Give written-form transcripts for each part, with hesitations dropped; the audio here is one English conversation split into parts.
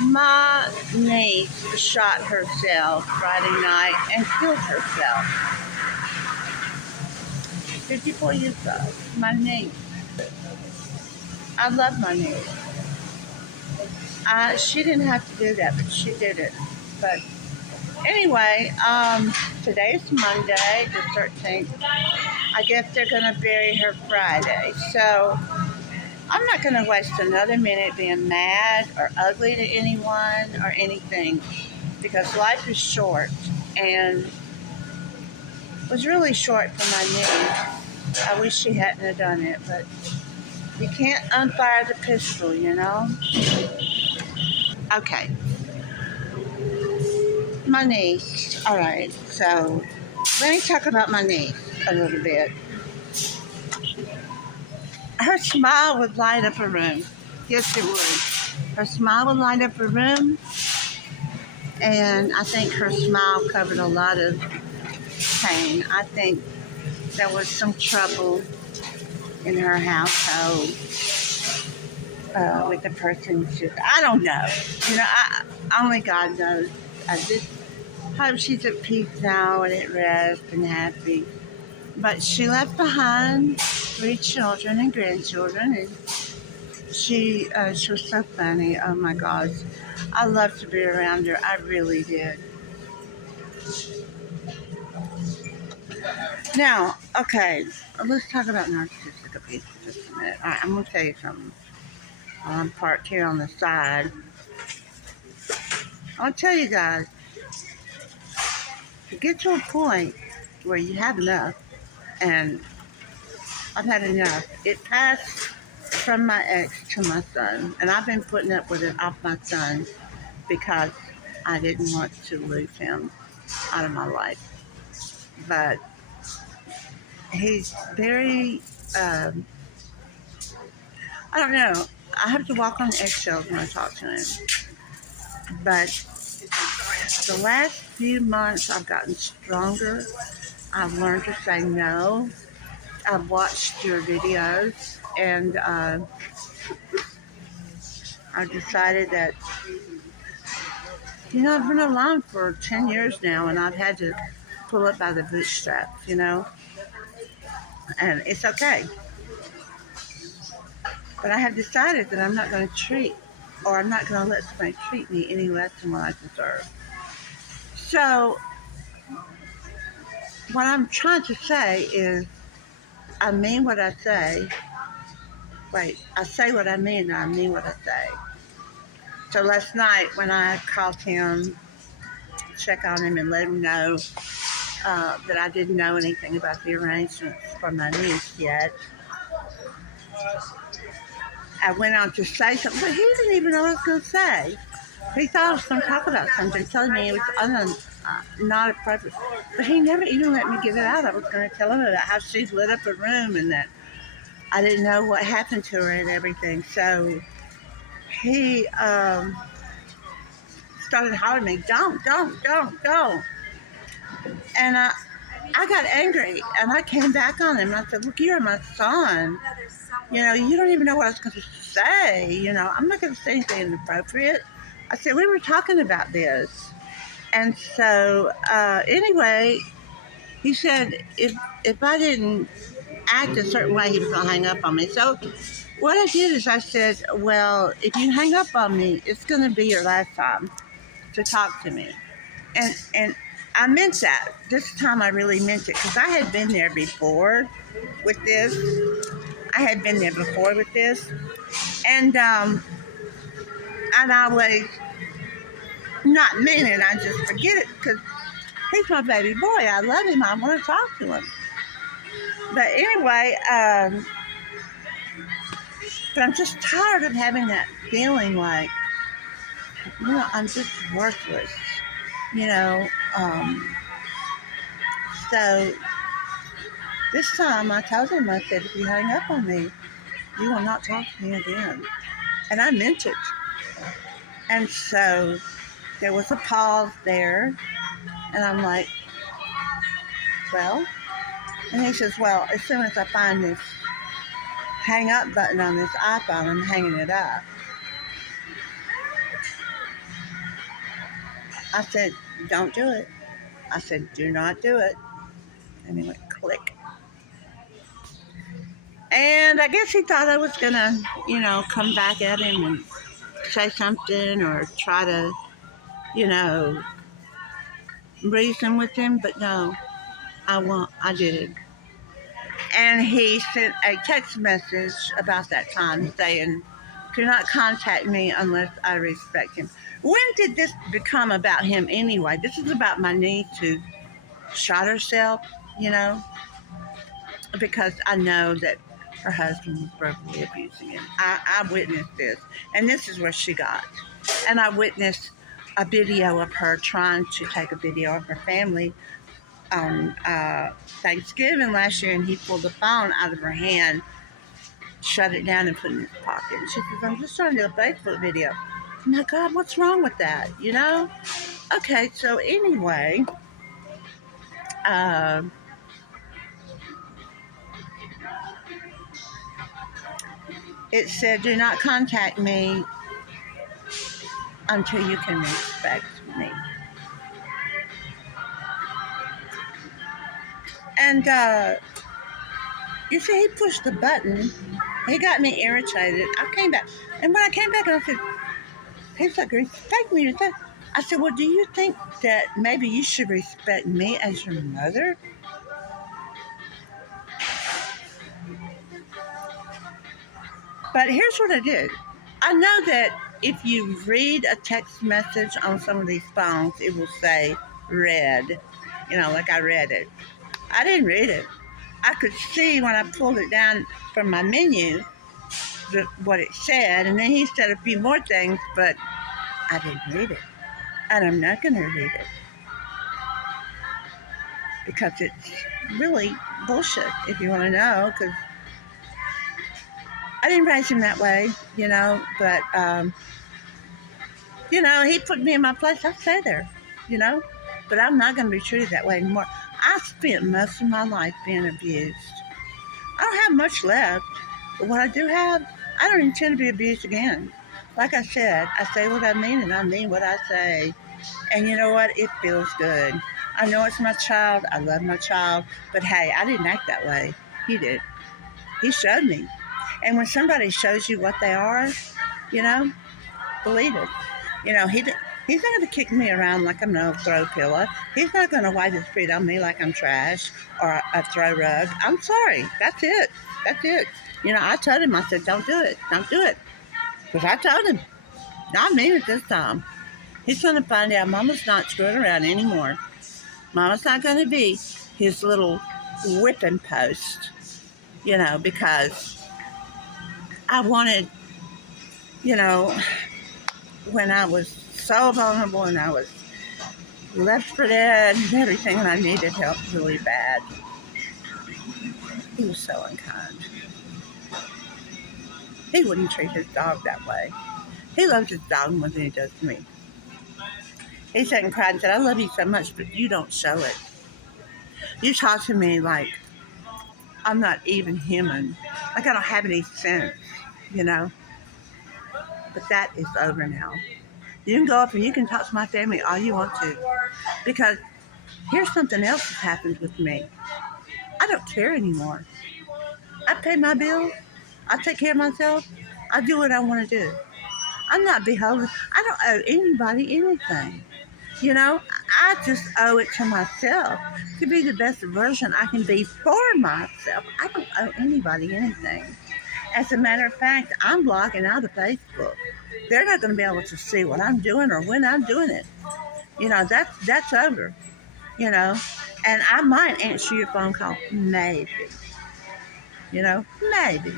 My niece shot herself Friday night and killed herself. 54 years old. My niece. I love my niece. She didn't have to do that, but she did it. But anyway, today is Monday, the 13th. I guess they're going to bury her Friday. So I'm not going to waste another minute being mad or ugly to anyone or anything because life is short and was really short for my niece. I wish she hadn't have done it, but you can't unfire the pistol, you know? Okay. My niece. All right, so let me talk about my niece a little bit. Her smile would light up a room. Yes, it would. Her smile would light up a room, and I think her smile covered a lot of pain. I think there was some trouble in her household with the person. I don't know. Only God knows. I just hope she's at peace now and at rest and happy. But she left behind 3 children and grandchildren, and she was so funny. Oh my gosh, I loved to be around her. I really did. Now, okay, let's talk about narcissistic abuse for just a minute. All right, I'm gonna tell you something. I'm parked here on the side. I'll tell you guys, to get to a point where you have enough, and I've had enough. It passed from my ex to my son, and I've been putting up with it off my son because I didn't want to lose him out of my life. But he's very, I don't know, I have to walk on eggshells when I talk to him. But the last few months I've gotten stronger. I've learned to say no. I've watched your videos, and I've decided that, I've been alone for 10 years now, and I've had to pull it by the bootstraps, and it's okay. But I have decided that I'm not going to I'm not going to let somebody treat me any less than what I deserve. So, what I'm trying to say is, I mean what I say. Wait, I say what I mean, and I mean what I say. So last night when I called him, check on him and let him know that I didn't know anything about the arrangements for my niece yet, I went on to say something, but he didn't even know what I was going to say. He thought I was going to talk about something, telling me it was not appropriate. But he never even let me get it out. I was going to tell him about how she lit up a room and that I didn't know what happened to her and everything. So he started hollering at me, don't. And I got angry, and I came back on him, and I said, look, you're my son. You don't even know what I was going to say. I'm not going to say anything inappropriate. I said, we were talking about this. And so, anyway, he said if I didn't act a certain way, he was going to hang up on me. So what I did is I said, well, if you hang up on me, it's going to be your last time to talk to me. And I meant that. This time I really meant it, because I had been there before with this. And I always not mean it. I just forget it because he's my baby boy. I love him. I want to talk to him. But anyway, but I'm just tired of having that feeling like, I'm just worthless. So this time I told him, I said, if you hang up on me, you will not talk to me again. And I meant it. And so there was a pause there, and I'm like, well, and he says, well, as soon as I find this hang up button on this iPhone, I'm hanging it up. I said, don't do it. I said, do not do it. And he went click. And I guess he thought I was going to, come back at him and say something or try to, you know, reason with him. But no, I won't. I didn't. And he sent a text message about that time saying, do not contact me unless I respect him. When did this become about him anyway? This is about my niece who shot herself, you know, because I know that her husband was verbally abusing him. I witnessed this, and this is where she got. And I witnessed a video of her trying to take a video of her family on Thanksgiving last year, and he pulled the phone out of her hand, shut it down, and put it in his pocket. And she says, I'm just trying to do a Facebook video. Oh my God, what's wrong with that? You know? Okay, so anyway, it said, do not contact me until you can respect me. And you see, he pushed the button. He got me irritated. I came back. And when I came back, I said, he's like, respect me. I said, well, do you think that maybe you should respect me as your mother? But here's what I did. I know that if you read a text message on some of these phones, it will say read. You know, like I read it. I didn't read it. I could see when I pulled it down from my menu what it said, and then he said a few more things, but I didn't read it. And I'm not going to read it. Because it's really bullshit, if you want to know, because I didn't raise him that way, you know, but, he put me in my place. I stay there, you know, but I'm not going to be treated that way anymore. I spent most of my life being abused. I don't have much left, but what I do have, I don't intend to be abused again. Like I said, I say what I mean, and I mean what I say. And you know what? It feels good. I know it's my child. I love my child. But hey, I didn't act that way. He did. He showed me. And when somebody shows you what they are, you know, believe it. You know, he's not going to kick me around like I'm no throw pillow. He's not going to wipe his feet on me like I'm trash or a throw rug. I'm sorry. That's it. That's it. You know, I told him, I said, don't do it. Don't do it. Because I told him. I mean it this time. He's going to find out Mama's not screwing around anymore. Mama's not going to be his little whipping post, you know, because I wanted, you know, when I was so vulnerable and I was left for dead and everything, and I needed help really bad. He was so unkind. He wouldn't treat his dog that way. He loves his dog more than he does me. He sat and cried and said, I love you so much, but you don't show it. You talk to me like I'm not even human. Like I don't have any sense, you know. But that is over now. You can go up and you can talk to my family all you want to. Because here's something else that's happened with me. I don't care anymore. I pay my bills. I take care of myself. I do what I want to do. I'm not beholden. I don't owe anybody anything. You know, I just owe it to myself to be the best version I can be for myself. I don't owe anybody anything. As a matter of fact, I'm blocking out of Facebook. They're not going to be able to see what I'm doing or when I'm doing it. You know, that's over. You know, and I might answer your phone call, maybe. You know, maybe,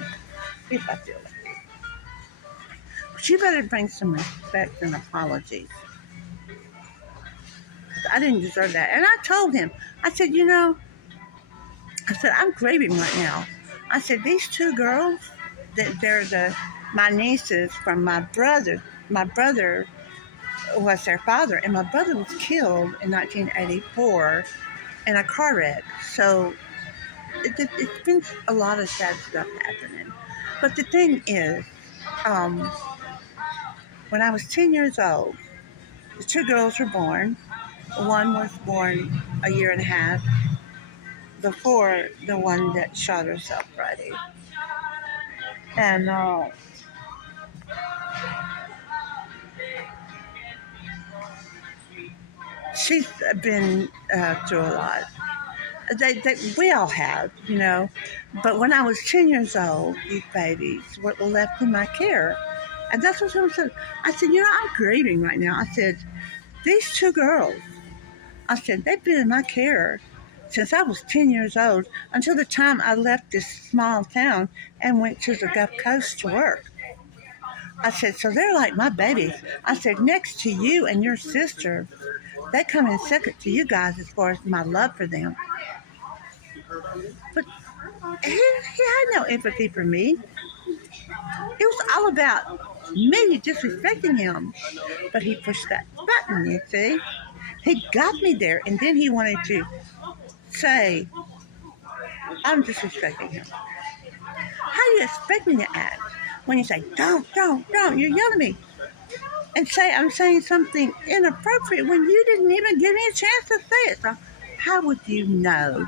if I feel like it. But you better bring some respect and apologies. I didn't deserve that. And I told him, I said, you know, I said, I'm grieving right now. I said, these two girls, they're my nieces from my brother. My brother was their father, and my brother was killed in 1984 in a car wreck. So it's been a lot of sad stuff happening. But the thing is, when I was 10 years old, The two girls were born. One was born a year and a half before the one that shot herself Friday. And she's been through a lot. We all have, you know. But when I was 10 years old, these babies were left in my care. And that's what someone said. I said, you know, I'm grieving right now. I said, these two girls, I said, they've been in my care since I was 10 years old until the time I left this small town and went to the Gulf Coast to work. I said, so they're like my babies. I said, next to you and your sister, they come in second to you guys as far as my love for them. But he had no empathy for me. It was all about me disrespecting him. But he pushed that button, you see. He got me there, and then he wanted to say, I'm disrespecting him. How do you expect me to act when you say, don't, you're yelling at me, and say I'm saying something inappropriate when you didn't even give me a chance to say it? So how would you know?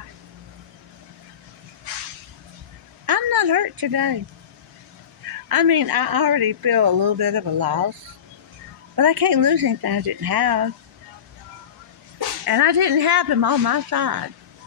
I'm not hurt today. I mean, I already feel a little bit of a loss, but I can't lose anything I didn't have. And I didn't have him on my side.